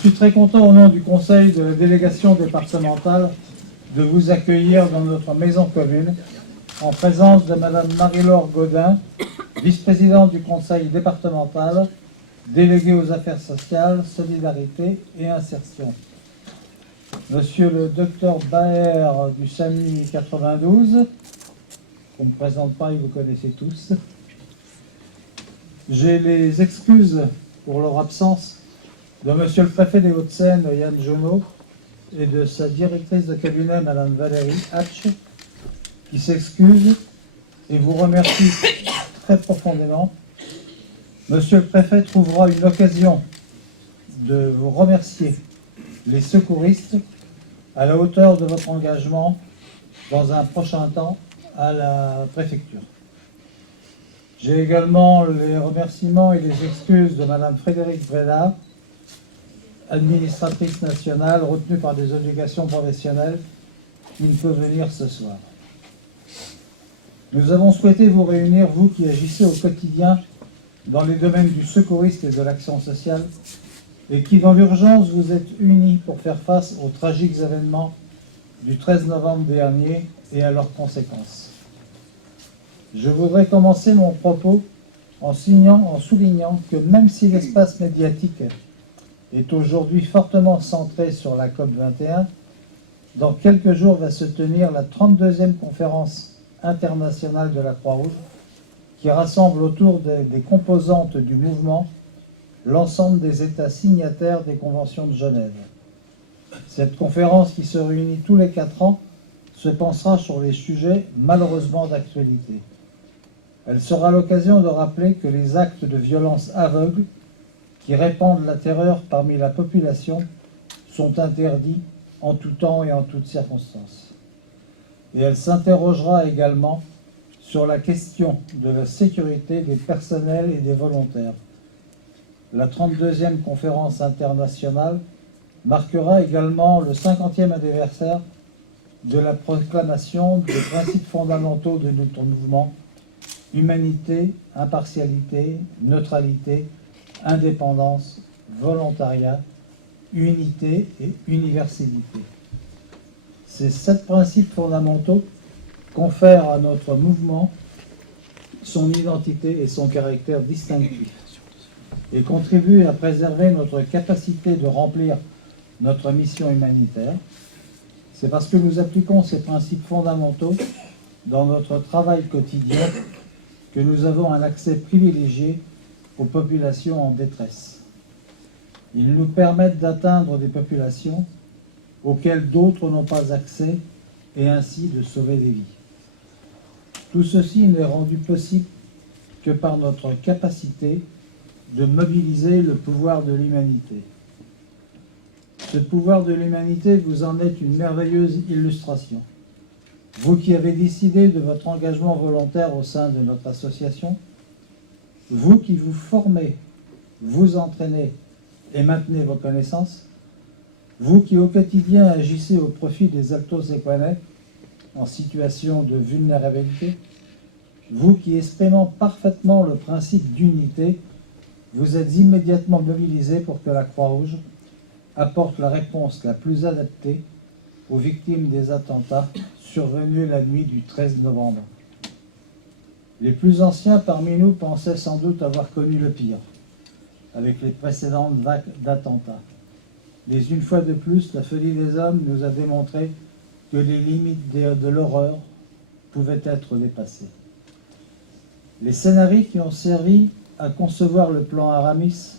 suis très content au nom du Conseil de la délégation départementale de vous accueillir dans notre maison commune en présence de Madame Marie-Laure Gaudin, vice-présidente du Conseil départemental, déléguée aux affaires sociales, solidarité et insertion. Monsieur le docteur Baer du SAMU 92, qu'on ne présente pas et vous connaissez tous. J'ai les excuses pour leur absence de Monsieur le préfet des Hauts-de-Seine, Yann Jonot, et de sa directrice de cabinet, Madame Valérie Hatch, qui s'excuse et vous remercie très profondément. Monsieur le préfet trouvera une occasion de vous remercier, les secouristes, à la hauteur de votre engagement dans un prochain temps à la préfecture. J'ai également les remerciements et les excuses de Madame Frédérique Breda, administratrice nationale retenue par des obligations professionnelles, qui ne peut venir ce soir. Nous avons souhaité vous réunir, vous qui agissez au quotidien dans les domaines du secourisme et de l'action sociale, et qui, dans l'urgence, vous êtes unis pour faire face aux tragiques événements du 13 novembre dernier et à leurs conséquences. Je voudrais commencer mon propos en soulignant que même si l'espace médiatique est aujourd'hui fortement centré sur la COP21, dans quelques jours va se tenir la 32e conférence internationale de la Croix-Rouge, qui rassemble autour des composantes du mouvement l'ensemble des États signataires des conventions de Genève. Cette conférence, qui se réunit tous les 4 ans, se penchera sur les sujets malheureusement d'actualité. Elle sera l'occasion de rappeler que les actes de violence aveugle qui répandent la terreur parmi la population sont interdits en tout temps et en toutes circonstances. Et elle s'interrogera également sur la question de la sécurité des personnels et des volontaires. La 32e conférence internationale marquera également le 50e anniversaire de la proclamation des principes fondamentaux de notre mouvement: humanité, impartialité, neutralité, indépendance, volontariat, unité et universalité. Ces 7 principes fondamentaux confèrent à notre mouvement son identité et son caractère distinctif et contribuent à préserver notre capacité de remplir notre mission humanitaire. C'est parce que nous appliquons ces principes fondamentaux dans notre travail quotidien que nous avons un accès privilégié aux populations en détresse. Ils nous permettent d'atteindre des populations auxquelles d'autres n'ont pas accès et ainsi de sauver des vies. Tout ceci n'est rendu possible que par notre capacité de mobiliser le pouvoir de l'humanité. Ce pouvoir de l'humanité, vous en êtes une merveilleuse illustration. Vous qui avez décidé de votre engagement volontaire au sein de notre association, vous qui vous formez, vous entraînez et maintenez vos connaissances, vous qui au quotidien agissez au profit des altos équanais en situation de vulnérabilité, vous qui exprimez parfaitement le principe d'unité, vous êtes immédiatement mobilisés pour que la Croix-Rouge apporte la réponse la plus adaptée aux victimes des attentats survenus la nuit du 13 novembre. Les plus anciens parmi nous pensaient sans doute avoir connu le pire, avec les précédentes vagues d'attentats. Mais une fois de plus, la folie des hommes nous a démontré que les limites de l'horreur pouvaient être dépassées. Les scénarios qui ont servi à concevoir le plan Aramis,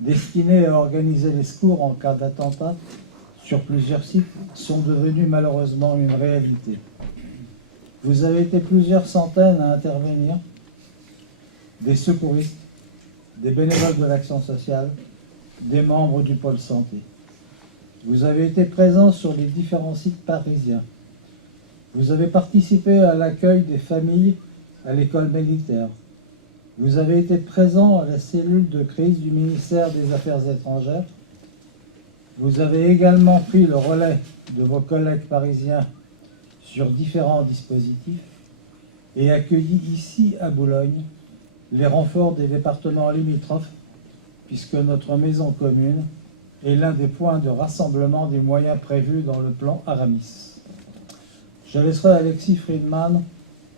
destiné à organiser les secours en cas d'attentat sur plusieurs sites, sont devenus malheureusement une réalité. Vous avez été plusieurs centaines à intervenir, des secouristes, des bénévoles de l'action sociale, des membres du pôle santé. Vous avez été présents sur les différents sites parisiens. Vous avez participé à l'accueil des familles à l'école militaire. Vous avez été présent à la cellule de crise du ministère des Affaires étrangères. Vous avez également pris le relais de vos collègues parisiens sur différents dispositifs et accueilli ici à Boulogne les renforts des départements limitrophes, puisque notre maison commune est l'un des points de rassemblement des moyens prévus dans le plan Aramis. Je laisserai Alexis Friedman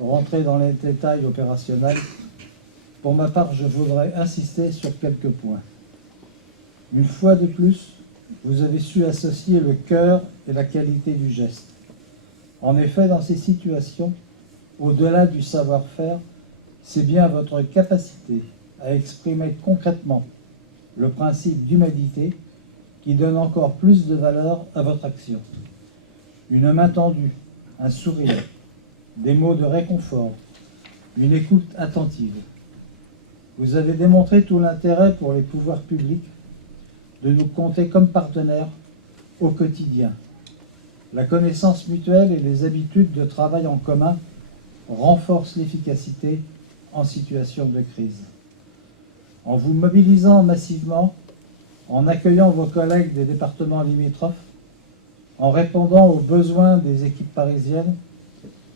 rentrer dans les détails opérationnels. Pour ma part, je voudrais insister sur quelques points. Une fois de plus, vous avez su associer le cœur et la qualité du geste. En effet, dans ces situations, au-delà du savoir-faire, c'est bien votre capacité à exprimer concrètement le principe d'humanité qui donne encore plus de valeur à votre action. Une main tendue, un sourire, des mots de réconfort, une écoute attentive. Vous avez démontré tout l'intérêt pour les pouvoirs publics de nous compter comme partenaires au quotidien. La connaissance mutuelle et les habitudes de travail en commun renforcent l'efficacité en situation de crise. En vous mobilisant massivement, en accueillant vos collègues des départements limitrophes, en répondant aux besoins des équipes parisiennes,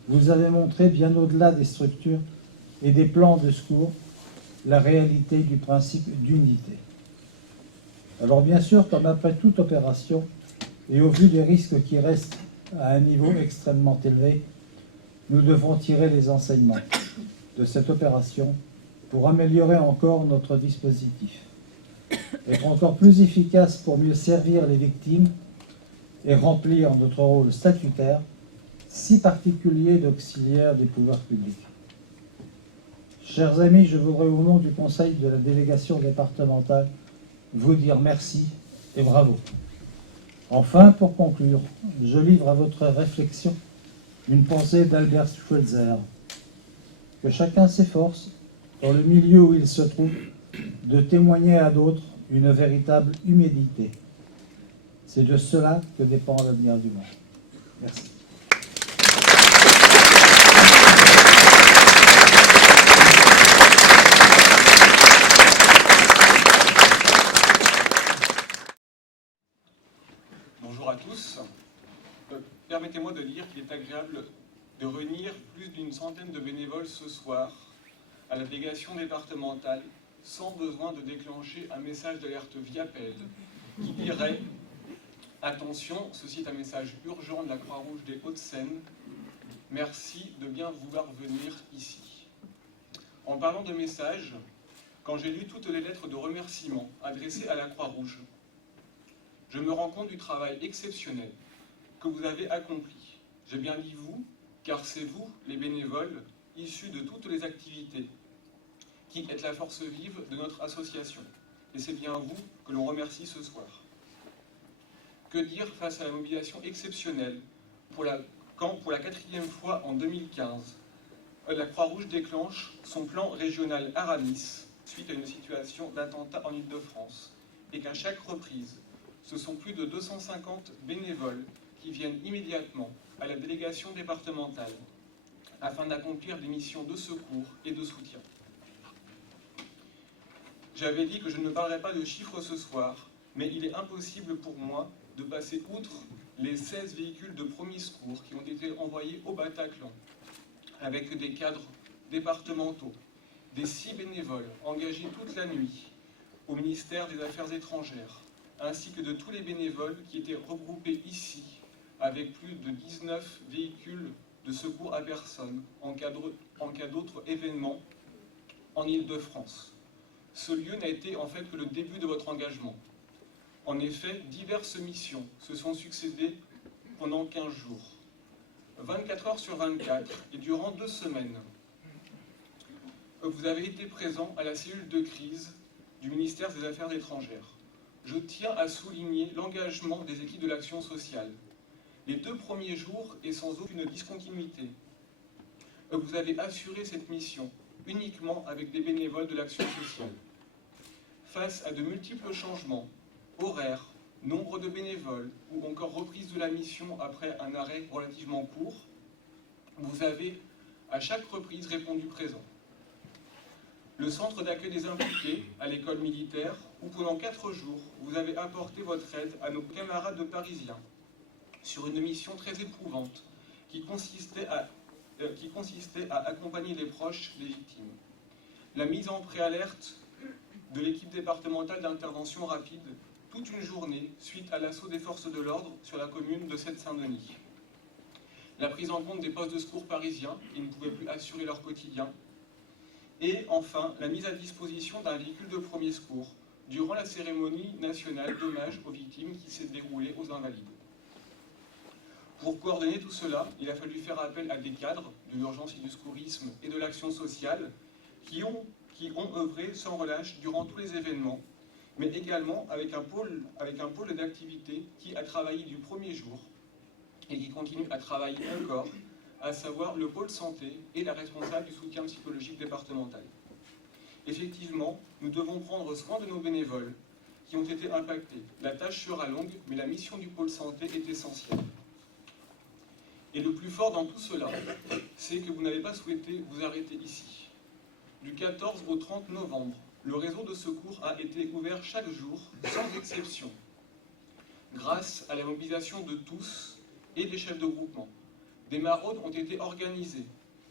vous avez montré, bien au-delà des structures et des plans de secours, la réalité du principe d'unité. Alors bien sûr, comme après toute opération, et au vu des risques qui restent à un niveau extrêmement élevé, nous devrons tirer les enseignements de cette opération pour améliorer encore notre dispositif, être encore plus efficace pour mieux servir les victimes et remplir notre rôle statutaire, si particulier d'auxiliaire des pouvoirs publics. Chers amis, je voudrais au nom du Conseil de la délégation départementale vous dire merci et bravo. Enfin, pour conclure, je livre à votre réflexion une pensée d'Albert Schweitzer. Que chacun s'efforce, dans le milieu où il se trouve, de témoigner à d'autres une véritable humilité. C'est de cela que dépend l'avenir du monde. Merci. Bonjour à tous. Permettez-moi de dire qu'il est agréable de réunir plus d'une centaine de bénévoles ce soir à la délégation départementale sans besoin de déclencher un message d'alerte via appel qui dirait « Attention, ceci est un message urgent de la Croix-Rouge des Hauts-de-Seine. Merci de bien vouloir venir ici. » En parlant de message, quand j'ai lu toutes les lettres de remerciement adressées à la Croix-Rouge, je me rends compte du travail exceptionnel que vous avez accompli. J'ai bien dit vous, car c'est vous, les bénévoles, issus de toutes les activités, qui êtes la force vive de notre association. Et c'est bien vous que l'on remercie ce soir. Que dire face à la mobilisation exceptionnelle quand, pour la 4e fois en 2015, la Croix-Rouge déclenche son plan régional Aramis suite à une situation d'attentat en Île-de-France, et qu'à chaque reprise, ce sont plus de 250 bénévoles qui viennent immédiatement à la délégation départementale afin d'accomplir des missions de secours et de soutien. J'avais dit que je ne parlerai pas de chiffres ce soir, mais il est impossible pour moi de passer outre les 16 véhicules de premiers secours qui ont été envoyés au Bataclan, avec des cadres départementaux, des 6 bénévoles engagés toute la nuit au ministère des Affaires étrangères, ainsi que de tous les bénévoles qui étaient regroupés ici, avec plus de 19 véhicules de secours à personnes en cas d'autres événements en Île-de-France. Ce lieu n'a été en fait que le début de votre engagement. En effet, diverses missions se sont succédées pendant 15 jours, 24 heures sur 24, et durant 2 semaines. Vous avez été présent à la cellule de crise du ministère des Affaires étrangères. Je tiens à souligner l'engagement des équipes de l'action sociale. Les 2 premiers jours, et sans aucune discontinuité, vous avez assuré cette mission uniquement avec des bénévoles de l'action sociale. Face à de multiples changements, horaires, nombre de bénévoles ou encore reprise de la mission après un arrêt relativement court, vous avez à chaque reprise répondu présent. Le centre d'accueil des impliqués à l'école militaire, où pendant 4 jours, vous avez apporté votre aide à nos camarades parisiens sur une mission très éprouvante qui consistait à accompagner les proches des victimes. La mise en préalerte de l'équipe départementale d'intervention rapide toute une journée suite à l'assaut des forces de l'ordre sur la commune de Seine-Saint-Denis. La prise en compte des postes de secours parisiens qui ne pouvaient plus assurer leur quotidien. Et enfin, la mise à disposition d'un véhicule de premier secours durant la cérémonie nationale d'hommage aux victimes qui s'est déroulée aux Invalides. Pour coordonner tout cela, il a fallu faire appel à des cadres de l'urgence et du secourisme et de l'action sociale qui ont œuvré sans relâche durant tous les événements, mais également avec un pôle d'activité qui a travaillé du premier jour et qui continue à travailler encore, à savoir le pôle santé et la responsable du soutien psychologique départemental. Effectivement, nous devons prendre soin de nos bénévoles qui ont été impactés. La tâche sera longue, mais la mission du pôle santé est essentielle. Et le plus fort dans tout cela, c'est que vous n'avez pas souhaité vous arrêter ici. Du 14 au 30 novembre, le réseau de secours a été ouvert chaque jour, sans exception, grâce à la mobilisation de tous et des chefs de groupement. Des maraudes ont été organisées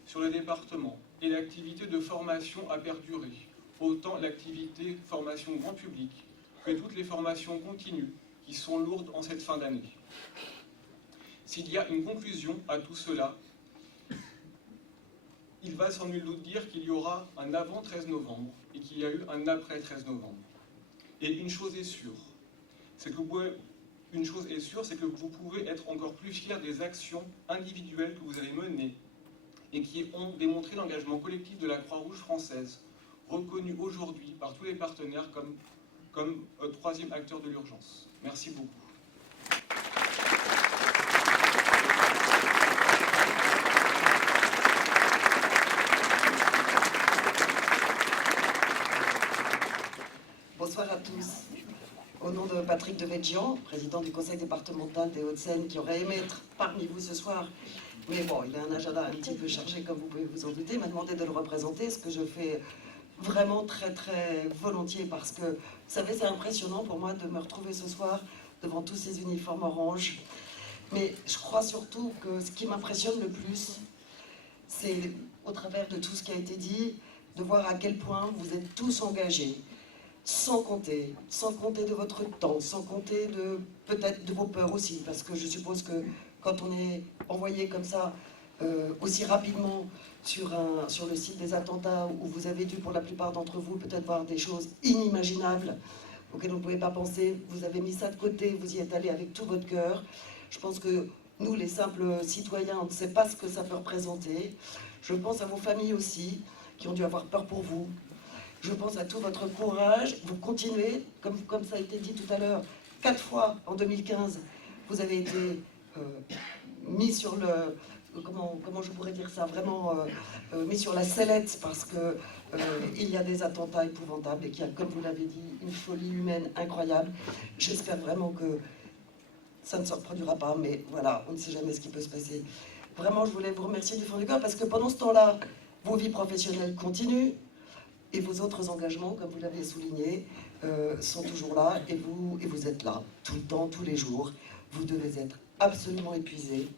sur le département et l'activité de formation a perduré, autant l'activité formation grand public que toutes les formations continues qui sont lourdes en cette fin d'année. S'il y a une conclusion à tout cela, il va sans nul doute dire qu'il y aura un avant 13 novembre et qu'il y a eu un après 13 novembre. Et une chose est sûre, c'est que vous pouvez être encore plus fiers des actions individuelles que vous avez menées et qui ont démontré l'engagement collectif de la Croix-Rouge française, reconnu aujourd'hui par tous les partenaires comme troisième acteur de l'urgence. Merci beaucoup. Bonsoir à tous. Au nom de Patrick Devedjian, président du conseil départemental des Hauts-de-Seine, qui aurait aimé être parmi vous ce soir, mais bon, il a un agenda un petit peu chargé, comme vous pouvez vous en douter, il m'a demandé de le représenter, ce que je fais vraiment très très volontiers, parce que, vous savez, c'est impressionnant pour moi de me retrouver ce soir devant tous ces uniformes orange. Mais je crois surtout que ce qui m'impressionne le plus, c'est, au travers de tout ce qui a été dit, de voir à quel point vous êtes tous engagés, sans compter de votre temps, sans compter de peut-être de vos peurs aussi, parce que je suppose que quand on est envoyé comme ça, aussi rapidement sur le site des attentats, où vous avez dû, pour la plupart d'entre vous, peut-être voir des choses inimaginables auxquelles on ne pouvait pas penser, vous avez mis ça de côté, vous y êtes allé avec tout votre cœur. Je pense que nous, les simples citoyens, on ne sait pas ce que ça peut représenter. Je pense à vos familles aussi, qui ont dû avoir peur pour vous. Je pense à tout votre courage. Vous continuez, comme ça a été dit tout à l'heure, 4 fois en 2015, vous avez été mis sur le... Comment je pourrais dire ça, vraiment mis sur la sellette, parce que il y a des attentats épouvantables et qu'il y a, comme vous l'avez dit, une folie humaine incroyable. J'espère vraiment que ça ne se reproduira pas, mais voilà, on ne sait jamais ce qui peut se passer. Vraiment, je voulais vous remercier du fond du cœur, parce que pendant ce temps-là, vos vies professionnelles continuent, et vos autres engagements, comme vous l'avez souligné, sont toujours là, et vous êtes là, tout le temps, tous les jours. Vous devez être absolument épuisés.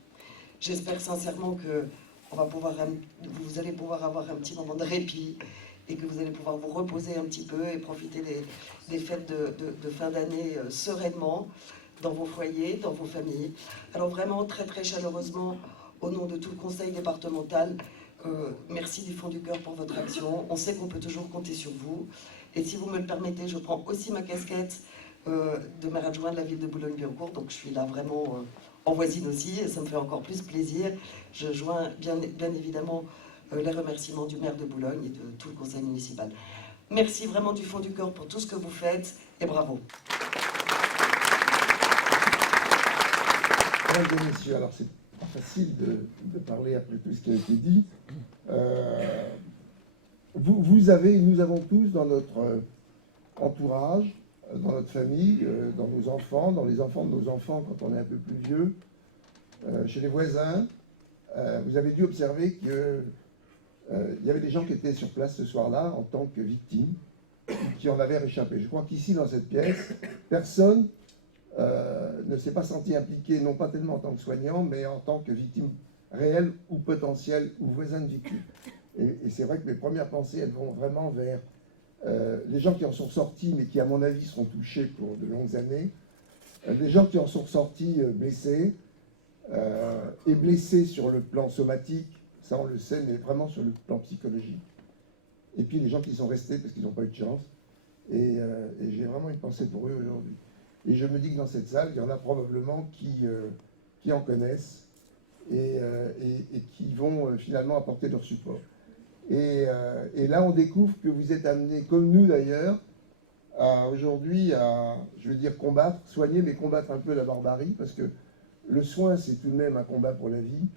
J'espère sincèrement que vous allez pouvoir avoir un petit moment de répit, et que vous allez pouvoir vous reposer un petit peu et profiter des fêtes de fin d'année sereinement, dans vos foyers, dans vos familles. Alors vraiment, très très chaleureusement, au nom de tout le conseil départemental, merci du fond du cœur pour votre action. On sait qu'on peut toujours compter sur vous. Et si vous me le permettez, je prends aussi ma casquette de maire adjoint de la ville de Boulogne-Billancourt. Donc je suis là vraiment en voisine aussi, et ça me fait encore plus plaisir. Je joins bien évidemment les remerciements du maire de Boulogne et de tout le conseil municipal. Merci vraiment du fond du cœur pour tout ce que vous faites, et bravo. Mesdames et messieurs, alors c'est pas facile de parler après tout ce qui a été dit. Vous avez, nous avons tous dans notre entourage, dans notre famille, dans nos enfants, dans les enfants de nos enfants quand on est un peu plus vieux, chez les voisins, vous avez dû observer qu'il y avait des gens qui étaient sur place ce soir-là en tant que victimes, qui en avaient réchappé. Je crois qu'ici, dans cette pièce, personne ne s'est pas senti impliqué, non pas tellement en tant que soignant, mais en tant que victime réelle ou potentielle ou voisin de victime. Et c'est vrai que mes premières pensées, elles vont vraiment vers les gens qui en sont sortis, mais qui à mon avis seront touchés pour de longues années, les gens qui en sont sortis blessés, et blessés sur le plan somatique, ça on le sait, mais vraiment sur le plan psychologique. Et puis les gens qui sont restés parce qu'ils n'ont pas eu de chance. Et j'ai vraiment une pensée pour eux aujourd'hui. Et je me dis que dans cette salle, il y en a probablement qui en connaissent et qui vont finalement apporter leur support. Et là, on découvre que vous êtes amenés, comme nous d'ailleurs, aujourd'hui à, je veux dire, combattre, soigner, mais combattre un peu la barbarie, parce que le soin, c'est tout de même un combat pour la vie,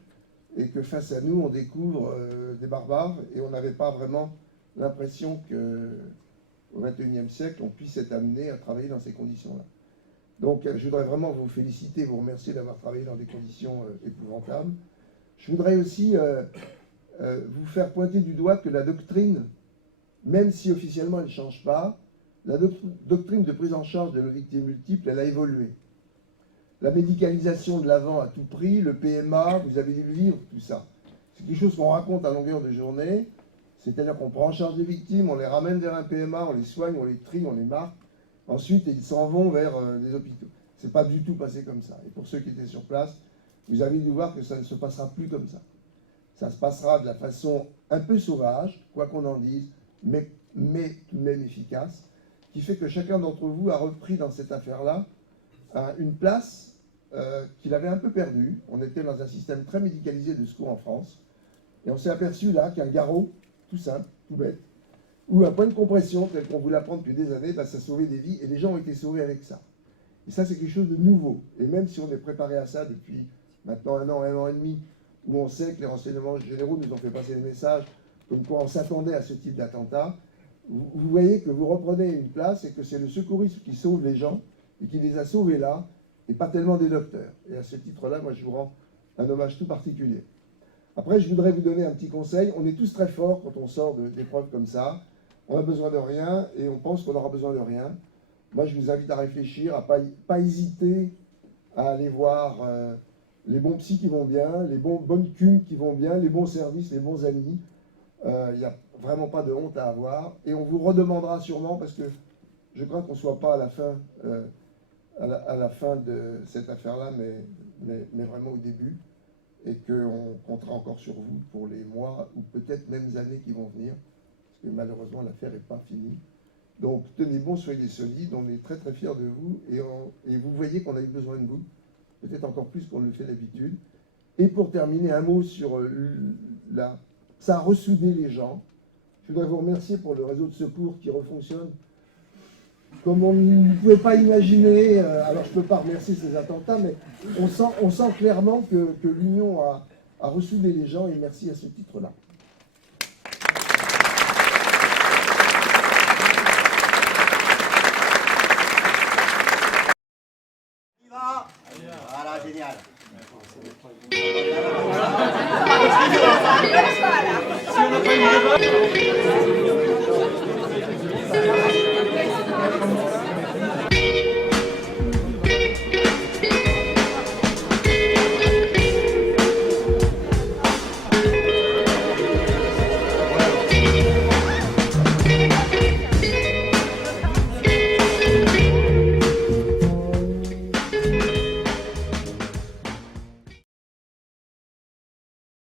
et que face à nous, on découvre des barbares, et on n'avait pas vraiment l'impression qu'au XXIe siècle, on puisse être amené à travailler dans ces conditions-là. Donc, je voudrais vraiment vous féliciter, vous remercier d'avoir travaillé dans des conditions épouvantables. Je voudrais aussi vous faire pointer du doigt que la doctrine, même si officiellement elle ne change pas, la doctrine de prise en charge de nos victimes multiples, elle a évolué. La médicalisation de l'avant à tout prix, le PMA, vous avez dû le vivre, tout ça. C'est quelque chose qu'on raconte à longueur de journée, c'est-à-dire qu'on prend en charge des victimes, on les ramène vers un PMA, on les soigne, on les trie, on les marque, ensuite ils s'en vont vers les hôpitaux. C'est pas du tout passé comme ça. Et pour ceux qui étaient sur place, vous avez dû voir que ça ne se passera plus comme ça. Ça se passera de la façon un peu sauvage, quoi qu'on en dise, mais tout de même efficace, qui fait que chacun d'entre vous a repris dans cette affaire-là une place qu'il avait un peu perdue. On était dans un système très médicalisé de secours en France, et on s'est aperçu là qu'un garrot, tout simple, tout bête, ou un point de compression, tel qu'on voulait apprendre depuis des années, ça sauvait des vies, et les gens ont été sauvés avec ça. Et ça, c'est quelque chose de nouveau. Et même si on est préparé à ça depuis maintenant un an et demi, où on sait que les renseignements généraux nous ont fait passer des messages comme quoi on s'attendait à ce type d'attentat, vous voyez que vous reprenez une place et que c'est le secourisme qui sauve les gens et qui les a sauvés là, et pas tellement des docteurs. Et à ce titre-là, moi, je vous rends un hommage tout particulier. Après, je voudrais vous donner un petit conseil. On est tous très forts quand on sort d'épreuves comme ça. On a besoin de rien et on pense qu'on aura besoin de rien. Moi, je vous invite à réfléchir, à pas hésiter à aller voir les bons psys qui vont bien, les bonnes cumes qui vont bien, les bons services, les bons amis. Il n'y a vraiment pas de honte à avoir. Et on vous redemandera sûrement, parce que je crains qu'on ne soit pas à la fin de cette affaire-là, mais vraiment au début, et qu'on comptera encore sur vous pour les mois ou peut-être même les années qui vont venir, parce que malheureusement l'affaire n'est pas finie. Donc tenez bon, soyez solides, on est très très fiers de vous, et vous voyez qu'on a eu besoin de vous, peut-être encore plus qu'on ne le fait d'habitude. Et pour terminer, un mot sur ça a ressoudé les gens. Je voudrais vous remercier pour le réseau de secours qui refonctionne comme on ne pouvait pas imaginer. Alors je ne peux pas remercier ces attentats, mais on sent clairement que l'union a ressoudé les gens, et merci à ce titre-là. Voilà, génial. Si on n'a pas une